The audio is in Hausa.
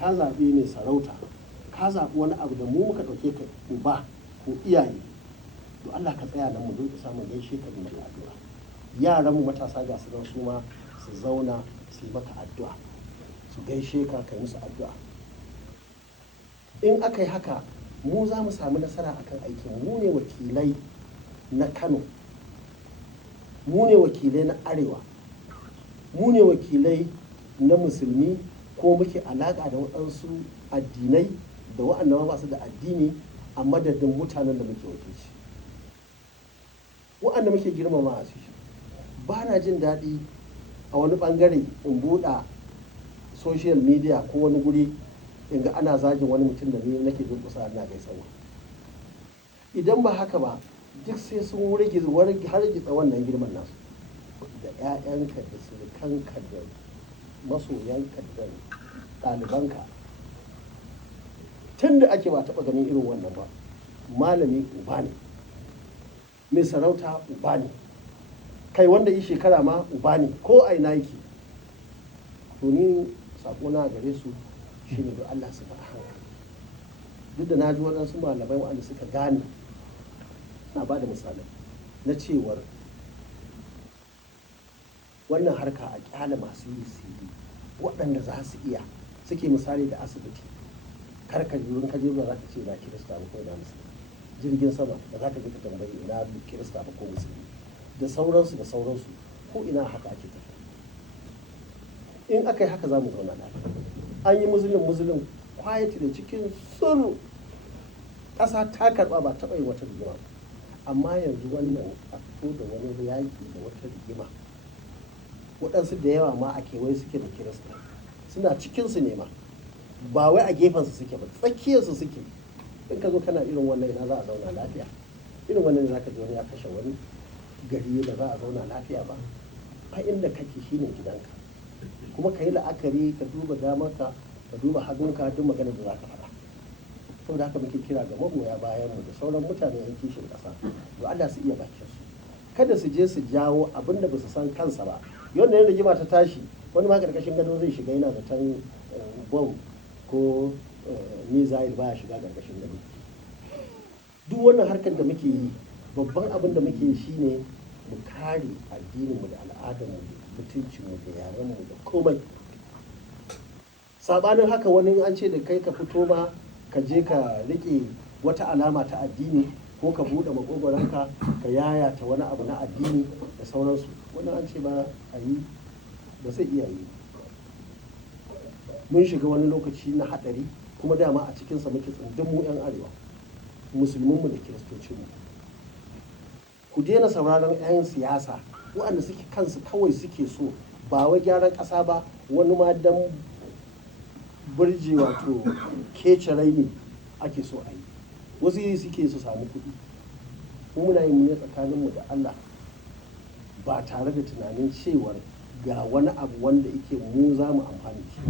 ka zaɓi mai sarauta, ka zaɓi wani abu da mu muka ɗauke ka uba ko iyaye, to Allah ka tsaya nan mu zo samun gaishe ka da addu'a. Yaran mu matasa ga su nan su ma su zauna su yi maka addu'a, su gaishe ka kai musu addu'a. In aka yi haka mu za mu samu nasara akan aikin. Mu ne wakilai na Kano, mu ne wakilai na Arewa, mu ne wakilai na musulmi ko muke alaƙa da waɗansu addinai da waɗanda ba su da addini a madadin mutanen da muke wakilci, waɗanda muke girmama a ciki. Ba na jin daɗi a wani ɓangare in buɗa social media ko wani guri in ga ana zagin wani mutum da ni nake durƙusa ina gaisawa. Idan ba haka ba duk sai sun hargitsa wannan girman nasu da 'ya'yanka da surukanka da masoyanka da ɗalibanka. Tun da ake ba taɓa ganin irin wannan ba. Malami uba ne, mai sarauta uba ne, kai wanda yi shekara ma uba ne, ko a ina yake. To ni saƙona gare su shine da Allah su faɗa hankali. Duk da na ji waɗansu malamai waɗanda suka gane na ba da misalai na cewar wannan harka a ƙyale masu yi siri waɗanda za su iya, suke misali da asibiti. Kar ka wurin ka je ba za ka ce na kirista ba ko na musulmi. Jirgin sama ba za ka je ka tambayi ina kirista ba ko musulmi, da sauransu ko ina haka ake tafiya. In aka yi haka za mu zauna lafiya. An yi musulun quiet da cikin sirru, ƙasa ta karɓa ba taɓa yin wata rigima. Amma yanzu wannan a fito da wani yaƙi da wata rigima, waɗansu da yawa ma a kewaye suke da kirista, suna cikinsu ne ma, ba wai a gefensu suke ba, tsakiyarsu suke. In ka zo kana irin wannan ina za a zauna lafiya? Irin wannan za ka ji wani ya kashe wani gari da za a zauna lafiya ba. A inda kake shine gidanka, kuma ka yi la'akari, ka duba damarka, ka duba hagunka, duk maganar da za ka faɗa. Saboda haka muke kira ga magoya bayanmu da sauran mutane yan kishin ƙasa, to Allah su iya bakin su, kada su je su jawo abin da ba su san kansa ba. Yanda yanda rigima ta tashi, wani ma ƙarƙashin gado zai shiga yana zaton bom ko missile baya shiga ƙarƙashin gado. Duk wannan harkar da muke yi, babban abin da muke yi shine mu kare addininmu da al'adarmu da mutuncinmu da yarenmu da komai. Saɓanin haka wani an ce da kai ka fito ma ka je ka riƙe wata alama ta addini ko ka buɗe maƙogwaronka ka yayata wani abu na addini da sauransu, wani an ce ba a yi, ba zai iya yi. Mun shiga wani lokaci na haɗari, kuma dama a cikinsa muke tsundun mu 'yan arewa, musulminmu da kiristocinmu. Ku daina sauraron 'yan siyasa waɗanda suke kansu kawai suke so, ba wai gyaran ƙasa ba, wani ma dan burje wato kece raini ake so a yi. Wasu yi suke su samu kuɗi. Mu muna yin ne tsakaninmu da Allah, ba tare da tunanin cewar ga wani abu wanda yake mu za mu amfani da shi.